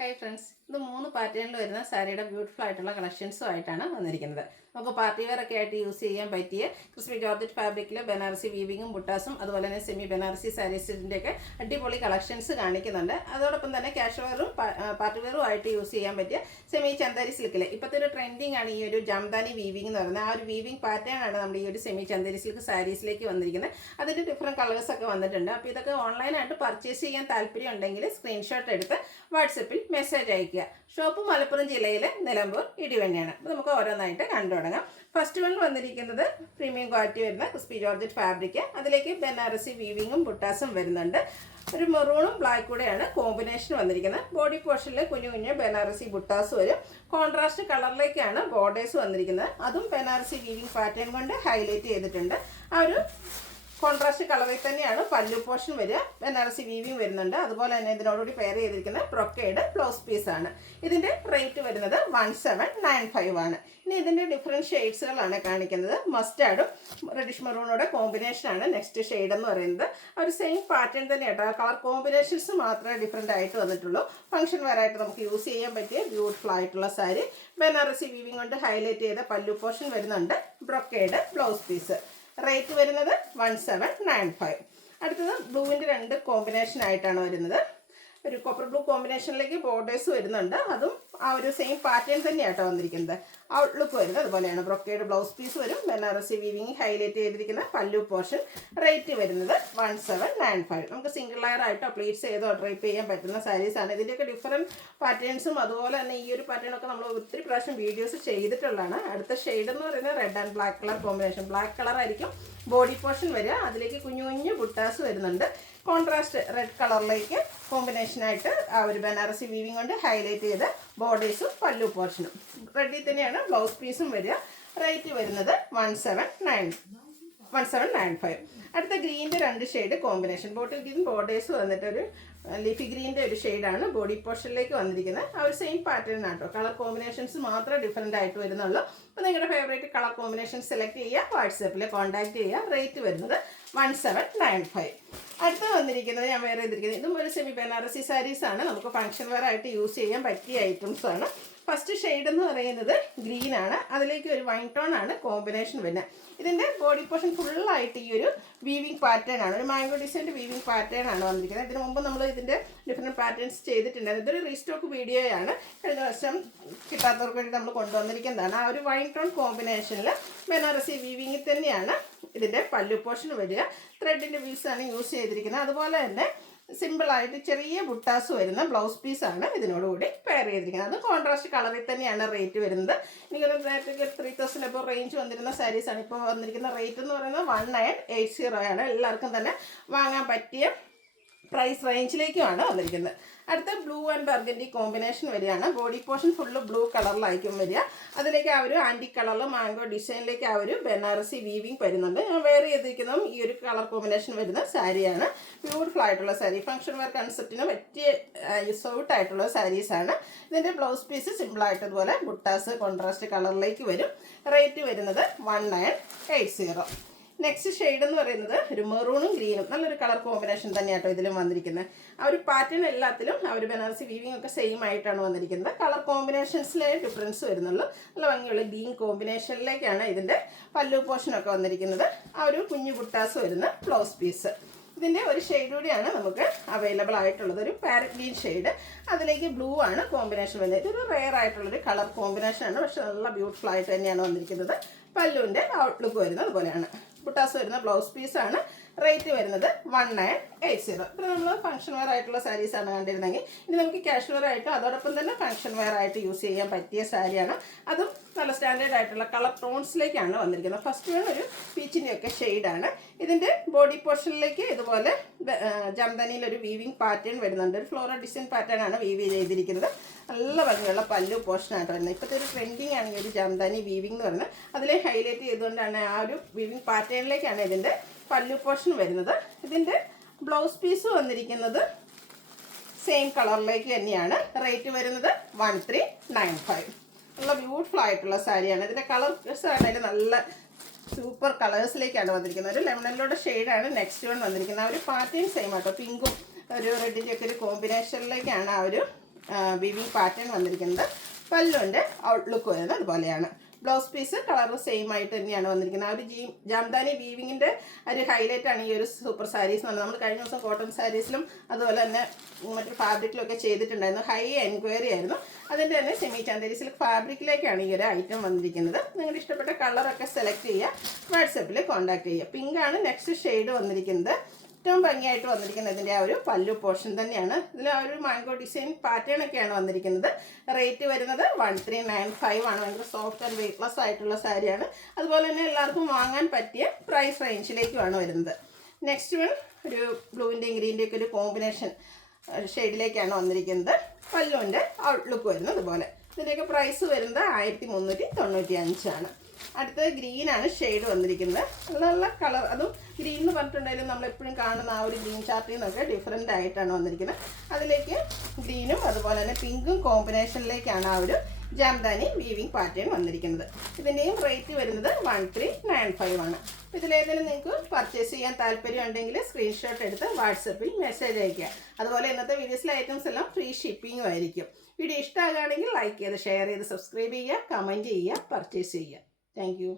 Hi friends, ഇത് 3 പാറ്റേണിൽ വരുന്ന സാരിയുടെ ബ്യൂട്ടിഫുൾ ആയിട്ടുള്ള കളക്ഷൻസും ആയിട്ടാണ് വന്നിരിക്കുന്നത്. നമുക്ക് പാർട്ടി വെയർ ഒക്കെ ആയിട്ട് യൂസ് ചെയ്യാൻ പറ്റിയ ക്രിസ്പി ജോർജറ്റ് ഫാബ്രിക്കിൽ ബനാറസി വീവിങ്ങും ബുട്ടാസും അതുപോലെ തന്നെ സെമി ബനാറസി സാരീസിൻ്റെയൊക്കെ അടിപൊളി കളക്ഷൻസ് കാണിക്കുന്നുണ്ട്. അതോടൊപ്പം തന്നെ ക്യാഷ് വെയറും പാർട്ടി വെയറും ആയിട്ട് യൂസ് ചെയ്യാൻ പറ്റിയ സെമി ചന്ദേരി സിൽക്കിൽ ഇപ്പോഴത്തെ ഒരു ട്രെൻഡിങ് ആണ് ഈ ഒരു ജാംദാനി വീവിംഗ് എന്ന് പറയുന്നത്. ആ ഒരു വീവിംഗ് പാറ്റേൺ ആണ് നമ്മുടെ ഈ ഒരു സെമി ചന്ദേരി സിൽക്ക് സാരീസിലേക്ക് വന്നിരിക്കുന്നത്. അതിൻ്റെ ഡിഫറെൻറ്റ് കളേഴ്സൊക്കെ വന്നിട്ടുണ്ട്. അപ്പോൾ ഇതൊക്കെ ഓൺലൈനായിട്ട് പർച്ചേസ് ചെയ്യാൻ താല്പര്യം ഉണ്ടെങ്കിൽ സ്ക്രീൻഷോട്ട് എടുത്ത് വാട്സപ്പിൽ മെസ്സേജ് അയക്കുക. ഷോപ്പ് മലപ്പുറം ജില്ലയിലെ നിലമ്പൂർ ഇടിവണ്ണയാണ്. അപ്പോൾ നമുക്ക് ഓരോന്നായിട്ട് കണ്ടു തുടങ്ങാം. ഫസ്റ്റ് വൺ വന്നിരിക്കുന്നത് പ്രീമിയം ക്വാളിറ്റി വരുന്ന ക്രിസ്പി ജോർജറ്റ് ഫാബ്രിക്. അതിലേക്ക് ബനാറസി വീവിങ്ങും ബുട്ടാസും വരുന്നുണ്ട്. ഒരു മെറൂണും ബ്ലാക്ക് കൂടെയാണ് കോമ്പിനേഷൻ വന്നിരിക്കുന്നത്. ബോഡി പോർഷനിൽ കുഞ്ഞു കുഞ്ഞു ബനാറസി ബുട്ടാസ് വരും. കോൺട്രാസ്റ്റ് കളറിലേക്കാണ് ബോർഡേഴ്സ് വന്നിരിക്കുന്നത്. അതും ബനാറസി വീവിങ് പാറ്റേൺ കൊണ്ട് ഹൈലൈറ്റ് ചെയ്തിട്ടുണ്ട്. ആ ഒരു കോൺട്രാസ്റ്റ് കളറിൽ തന്നെയാണ് പല്ലു പോർഷൻ വരിക. ബനാറസി വീവിങ് വരുന്നുണ്ട്. അതുപോലെ തന്നെ ഇതിനോടുകൂടി പെയർ ചെയ്തിരിക്കുന്ന ബ്രൊക്കേഡ് ബ്ലൗസ് പീസാണ്. ഇതിൻ്റെ റേറ്റ് വരുന്നത് 1795 ആണ്. ഇനി ഇതിൻ്റെ ഡിഫറെൻറ്റ് ഷെയ്ഡ്സുകളാണ് കാണിക്കുന്നത്. മസ്റ്റാർഡും റെഡിഷ് മെറൂണോടെ കോമ്പിനേഷനാണ് നെക്സ്റ്റ് ഷെയ്ഡ് എന്ന് പറയുന്നത്. ഒരു സെയിം പാറ്റേൺ തന്നെ കേട്ടോ. കളർ കോമ്പിനേഷൻസ് മാത്രമേ ഡിഫറെൻ്റ് ആയിട്ട് വന്നിട്ടുള്ളൂ. ഫംഗ്ഷൻ വെയറായിട്ട് നമുക്ക് യൂസ് ചെയ്യാൻ പറ്റിയ ബ്യൂട്ടിഫുൾ ആയിട്ടുള്ള സാരി. ബനാറസി വീവിങ് കൊണ്ട് ഹൈലൈറ്റ് ചെയ്ത പല്ലു പോർഷൻ വരുന്നുണ്ട്. Brocade blouse piece. റേറ്റ് വരുന്നത് 1795. അടുത്തത് ബ്ലൂവിൻ്റെ 2 കോമ്പിനേഷൻ ആയിട്ടാണ് വരുന്നത്. ഒരു കോപ്പർ ബ്ലൂ കോമ്പിനേഷനിലേക്ക് ബോർഡേഴ്സ് വരുന്നുണ്ട്. അതും ആ ഒരു സെയിം പാറ്റേൺ തന്നെയാട്ടോ വന്നിരിക്കുന്നത്. ഔട്ട്ലുക്ക് വരുന്നത് അതുപോലെയാണ്. ബ്രൊക്കേഡ് ബ്ലൗസ് പീസ് വരും. ബനാറസി വീവിങ് ഹൈലൈറ്റ് ചെയ്തിരിക്കുന്ന പല്ലു പോർഷൻ. റേറ്റ് വരുന്നത് 1795. നമുക്ക് സിംഗിൾ ലെയർ ആയിട്ടോ പ്ലീറ്റ്സ് ചെയ്തോ ഡ്രൈപ്പ് ചെയ്യാൻ പറ്റുന്ന സാരീസാണ്. ഇതിൻ്റെയൊക്കെ ഡിഫറെൻറ്റ് പാറ്റേൺസും അതുപോലെ തന്നെ ഈ ഒരു പാറ്റേണൊക്കെ നമ്മൾ ഒത്തിരി പ്രാവശ്യം വീഡിയോസ് ചെയ്തിട്ടുള്ളതാണ്. അടുത്ത ഷെയ്ഡ് എന്ന് പറയുന്നത് red and black colour combination. Black കളറായിരിക്കും ബോഡി പോർഷൻ വരിക. അതിലേക്ക് കുഞ്ഞു കുഞ്ഞു ബുട്ടാസ് വരുന്നുണ്ട്. കോൺട്രാസ്റ്റ് റെഡ് കളറിലേക്ക് കോമ്പിനേഷനായിട്ട് ആ ഒരു ബനാറസി വീവിങ് കൊണ്ട് ഹൈലൈറ്റ് ചെയ്ത് ബോർഡേഴ്സും പല്ലു പോർഷനും. റെഡിൽ തന്നെയാണ് ബ്ലൗസ് പീസും വരിക. റേറ്റ് വരുന്നത് 1795. അടുത്ത ഗ്രീൻ്റെ 2 shade combination. Bottle green borders വന്നിട്ടൊരു ലീഫി ഗ്രീൻ്റെ ഒരു ഷെയ്ഡാണ് ബോഡി പോർഷനിലേക്ക് വന്നിരിക്കുന്നത്. ആ ഒരു സെയിം പാറ്റേൺ ആട്ടോ. കളർ കോമ്പിനേഷൻസ് മാത്രമേ ഡിഫറെൻ്റ് ആയിട്ട് വരുന്നുള്ളൂ. അപ്പോൾ നിങ്ങളുടെ ഫേവറേറ്റ് കളർ കോമ്പിനേഷൻ സെലക്ട് ചെയ്യുക. വാട്സാപ്പിൽ കോൺടാക്ട് ചെയ്യുക. റേറ്റ് വരുന്നത് 1795. അടുത്ത വന്നിരിക്കുന്നത് ഞാൻ വേറെ ചെയ്തിരിക്കുന്നത് ഇതും ഒരു സെമി ബനാറസി സാരീസാണ്. നമുക്ക് ഫംഗ്ഷൻ വെയർ ആയിട്ട് യൂസ് ചെയ്യാൻ പറ്റിയ ഐറ്റംസാണ്. ഫസ്റ്റ് ഷെയ്ഡ് എന്ന് പറയുന്നത് ഗ്രീൻ ആണ്. അതിലേക്ക് ഒരു വൈൻ ടോൺ ആണ് കോമ്പിനേഷൻ വരുന്നത്. ഇതിൻ്റെ ബോഡി പോർഷൻ ഫുള്ളായിട്ട് ഈ ഒരു വീവിങ് പാറ്റേൺ ആണ്. ഒരു മാംഗോ ഡിസൈൻ്റെ വീവിങ് പാറ്റേൺ ആണ് വന്നിരിക്കുന്നത്. ഇതിന് മുമ്പ് നമ്മൾ ഇതിൻ്റെ ഡിഫറെൻറ്റ് പാറ്റേൺസ് ചെയ്തിട്ടുണ്ടായിരുന്നു. ഇതൊരു റീസ്റ്റോക്ക് വീഡിയോയാണ്. കഴിഞ്ഞ വർഷം കിട്ടാത്തവർക്ക് വേണ്ടി നമ്മൾ കൊണ്ടുവന്നിരിക്കുന്നതാണ്. ആ ഒരു വൈൻ ടോൺ കോമ്പിനേഷനിൽ ബനാറസി വീവിങ്ങിൽ തന്നെയാണ് ഇതിൻ്റെ പല്ലു പോർഷൻ വരിക. ത്രെഡിൻ്റെ വീസാണ് യൂസ് ചെയ്തിരിക്കുന്നത്. അതുപോലെ തന്നെ സിമ്പിളായിട്ട് ചെറിയ ബുട്ടാസ് വരുന്ന ബ്ലൗസ് പീസാണ് ഇതിനോടുകൂടി പെയർ ചെയ്തിരിക്കുന്നത്. അത് കോൺട്രാസ്റ്റ് കളറിൽ തന്നെയാണ് റേറ്റ് വരുന്നത്. എനിക്കൊരു 3000 എബോ റേഞ്ച് വന്നിരുന്ന സാരീസാണ്. ഇപ്പോൾ വന്നിരിക്കുന്ന റേറ്റ് എന്ന് പറയുന്നത് 1980 ആണ്. എല്ലാവർക്കും തന്നെ വാങ്ങാൻ പറ്റിയ പ്രൈസ് റേഞ്ചിലേക്കുമാണ് വന്നിരിക്കുന്നത്. അടുത്ത ബ്ലൂ ആൻഡ് ബർഗൻഡി കോമ്പിനേഷൻ വരികയാണ്. ബോഡി പോർഷൻ ഫുള്ള് ബ്ലൂ കളറിലായിരിക്കും വരിക. അതിലേക്ക് ആ ഒരു ആൻറ്റി കളറിൽ മാംഗോ ഡിസൈനിലേക്ക് ആ ഒരു ബനാറസി വീവിങ് വരുന്നുണ്ട്. ഞാൻ വെയർ ചെയ്തിരിക്കുന്നതും ഈ ഒരു കളർ കോമ്പിനേഷൻ വരുന്ന സാരിയാണ്. ബ്യൂട്ടിഫുൾ ആയിട്ടുള്ള സാരി. ഫംഗ്ഷൻ വെയർ കൺസെപ്റ്റിന് പറ്റിയ സൂട്ട് ആയിട്ടുള്ള സാരീസാണ്. ഇതിൻ്റെ ബ്ലൗസ് പീസ് സിമ്പിളായിട്ട് ഇതുപോലെ ബുട്ടാസ് കോൺട്രാസ്റ്റ് കളറിലേക്ക് വരും. റേറ്റ് വരുന്നത് 1980. നെക്സ്റ്റ് ഷെയ്ഡ് എന്ന് പറയുന്നത് ഒരു മെറൂണും ഗ്രീനും നല്ലൊരു കളർ കോമ്പിനേഷൻ തന്നെയാട്ടോ ഇതിലും വന്നിരിക്കുന്നത്. ആ ഒരു പാറ്റേൺ എല്ലാത്തിലും ആ ഒരു ബനാറസി വീവിങ് ഒക്കെ സെയിം ആയിട്ടാണ് വന്നിരിക്കുന്നത്. കളർ കോമ്പിനേഷൻസിലേ ഡിഫറൻസ് വരുന്നുള്ളൂ. നല്ല ഭംഗിയുള്ള ഗ്രീൻ കോമ്പിനേഷനിലേക്കാണ് ഇതിൻ്റെ പല്ലു പോർഷനൊക്കെ വന്നിരിക്കുന്നത്. ആ ഒരു കുഞ്ഞു ബുട്ടാസ് വരുന്ന ബ്ലൗസ് പീസ്. ഇതിൻ്റെ ഒരു ഷെയ്ഡ് കൂടിയാണ് നമുക്ക് അവൈലബിൾ ആയിട്ടുള്ളത്. ഒരു പാരറ്റ് ഗ്രീൻ ഷെയ്ഡ്. അതിലേക്ക് ബ്ലൂ ആണ് കോമ്പിനേഷൻ വരുന്നത്. ഇതൊരു റെയർ ആയിട്ടുള്ളൊരു കളർ കോമ്പിനേഷനാണ്. പക്ഷെ നല്ല ബ്യൂട്ടിഫുൾ ആയിട്ട് തന്നെയാണ് വന്നിരിക്കുന്നത്. പല്ലുവിൻ്റെ ഔട്ട്ലുക്ക് വരുന്നത് അതുപോലെയാണ്. ബുട്ടാസ് വരുന്ന ബ്ലൗസ് പീസാണ്. റേറ്റ് വരുന്നത് 1980. ഇപ്പോൾ നമ്മൾ ഫംഗ്ഷൻ വെയർ ആയിട്ടുള്ള സാരീസാണ് കണ്ടിരുന്നെങ്കിൽ ഇനി നമുക്ക് ക്യാഷ് വെയർ ആയിട്ടും അതോടൊപ്പം തന്നെ ഫംഗ്ഷൻ വെയർ ആയിട്ട് യൂസ് ചെയ്യാൻ പറ്റിയ സാരിയാണ്. അതും നല്ല സ്റ്റാൻഡേർഡ് ആയിട്ടുള്ള കളർ ടോൺസിലേക്കാണ് വന്നിരിക്കുന്നത്. ഫസ്റ്റ് വൺ ഒരു പീച്ചിൻ്റെയൊക്കെ ഷെയ്ഡാണ്. ഇതിൻ്റെ ബോഡി പോർഷനിലേക്ക് ഇതുപോലെ ജംദാനിയിൽ ഒരു വീവിങ് പാറ്റേൺ വരുന്നുണ്ട്. ഒരു ഫ്ലോറൽ ഡിസൈൻ പാറ്റേൺ ആണ് വീവ് ചെയ്തിരിക്കുന്നത്. നല്ല ഭംഗിയുള്ള പല്ലു പോർഷനായിട്ട് വരുന്നത്. ഇപ്പോഴത്തെ ഒരു ട്രെൻഡിങ് ആണ് ഈ ഒരു ജംദാനി വീവിങ് എന്ന് പറയുന്നത്. അതിലെ ഹൈലൈറ്റ് ചെയ്തുകൊണ്ടാണ് ആ ഒരു വീവിങ് പാറ്റേണിലേക്കാണ് ഇതിൻ്റെ പല്ലു പോർഷൻ വരുന്നത്. ഇതിൻ്റെ ബ്ലൗസ് പീസ് വന്നിരിക്കുന്നത് സെയിം കളറിലേക്ക് തന്നെയാണ്. റേറ്റ് വരുന്നത് 1395. നല്ല ബ്യൂട്ടിഫുൾ ആയിട്ടുള്ള സാരിയാണ്. ഇതിൻ്റെ കളേഴ്സ് ആണെങ്കിൽ നല്ല സൂപ്പർ കളേഴ്സിലേക്കാണ് വന്നിരിക്കുന്നത്. ഒരു ലെമണിലൂടെ ഷെയ്ഡാണ് നെക്സ്റ്റ് വൺ വന്നിരിക്കുന്നത്. ആ ഒരു പാറ്റേൺ സെയിം ആട്ടോ. പിങ്കും ഒരു റെഡിൻ്റെ ഒക്കെ ഒരു കോമ്പിനേഷനിലേക്കാണ് ആ ഒരു വീവിങ് പാറ്റേൺ വന്നിരിക്കുന്നത്. പല്ലുണ്ട്, ഔട്ട്ലുക്ക് വരുന്നത് അതുപോലെയാണ്. ബ്ലൗസ് പീസ് കളർ സെയിം ആയിട്ട് തന്നെയാണ് വന്നിരിക്കുന്നത്. ആ ഒരു ജാംദാനി വീവിങ്ങിൻ്റെ ഒരു ഹൈലൈറ്റ് ആണ് ഈ ഒരു സൂപ്പർ സാരീസ് എന്ന് പറഞ്ഞാൽ. നമ്മൾ കഴിഞ്ഞ ദിവസം കോട്ടൺ സാരീസിലും അതുപോലെ തന്നെ മറ്റു ഫാബ്രിക്കിലൊക്കെ ചെയ്തിട്ടുണ്ടായിരുന്നു. ഹൈ എൻക്വയറി ആയിരുന്നു. അതിൻ്റെ തന്നെ സെമി ചാന്തേരി സിൽക്ക് ഫാബ്രിക്കിലേക്കാണ് ഈ ഒരു ഐറ്റം വന്നിരിക്കുന്നത്. നിങ്ങളുടെ ഇഷ്ടപ്പെട്ട കളറൊക്കെ സെലക്ട് ചെയ്യുക, വാട്സപ്പിൽ കോൺടാക്ട് ചെയ്യുക. പിങ്കാണ് നെക്സ്റ്റ് ഷെയ്ഡ് വന്നിരിക്കുന്നത്. ഏറ്റവും ഭംഗിയായിട്ട് വന്നിരിക്കുന്നത് ഇതിൻ്റെ ആ ഒരു പല്ലു പോർഷൻ തന്നെയാണ്. ഇതിൽ ആ ഒരു മാംഗോ ഡിസൈൻ പാറ്റേൺ ഒക്കെയാണ് വന്നിരിക്കുന്നത്. റേറ്റ് വരുന്നത് 1395 ആണ്. ഭയങ്കര സോഫ്റ്റ് ആൻഡ് വെയ്റ്റ്ലെസ് ആയിട്ടുള്ള സാരിയാണ്. അതുപോലെ തന്നെ എല്ലാവർക്കും വാങ്ങാൻ പറ്റിയ പ്രൈസ് റേഞ്ചിലേക്കുമാണ് വരുന്നത്. നെക്സ്റ്റ് വൺ ഒരു ബ്ലൂവിൻ്റെയും ഗ്രീൻ്റെയൊക്കെ ഒരു കോമ്പിനേഷൻ ഷെയ്ഡിലേക്കാണ് വന്നിരിക്കുന്നത്. പല്ലുവിൻ്റെ ഔട്ട്ലുക്ക് വരുന്നത് അതുപോലെ. ഇതിൻ്റെയൊക്കെ പ്രൈസ് വരുന്നത് 1395 ആണ്. അടുത്തത് ഗ്രീനാണ് ഷെയ്ഡ് വന്നിരിക്കുന്നത്. നല്ല കളർ, അതും ഗ്രീൻ എന്ന് പറഞ്ഞിട്ടുണ്ടെങ്കിലും നമ്മളെപ്പോഴും കാണുന്ന ആ ഒരു ഗ്രീൻ ചാർട്ടിൽ നിന്നൊക്കെ ഡിഫറെൻ്റ് ആയിട്ടാണ് വന്നിരിക്കുന്നത്. അതിലേക്ക് ഗ്രീനും അതുപോലെ തന്നെ പിങ്കും കോമ്പിനേഷനിലേക്കാണ് ആ ഒരു ജാംദാനി വീവിങ് പാറ്റേൺ വന്നിരിക്കുന്നത്. ഇതിൻ്റെയും റേറ്റ് വരുന്നത് 1395 ആണ്. ഇതിലേതെങ്കിലും നിങ്ങൾക്ക് പർച്ചേസ് ചെയ്യാൻ താല്പര്യം ഉണ്ടെങ്കിൽ സ്ക്രീൻഷോട്ട് എടുത്ത് വാട്സപ്പിൽ മെസ്സേജ് അയയ്ക്കുക. അതുപോലെ ഇന്നത്തെ വീഡിയോസിലെ ഐറ്റംസ് എല്ലാം ഫ്രീ ഷിപ്പിങ്ങും ആയിരിക്കും. വീഡിയോ ഇഷ്ടമാകുകയാണെങ്കിൽ ലൈക്ക് ചെയ്ത് ഷെയർ ചെയ്ത് സബ്സ്ക്രൈബ് ചെയ്യുക, കമൻറ്റ് ചെയ്യുക, പർച്ചേസ് ചെയ്യുക. Thank you.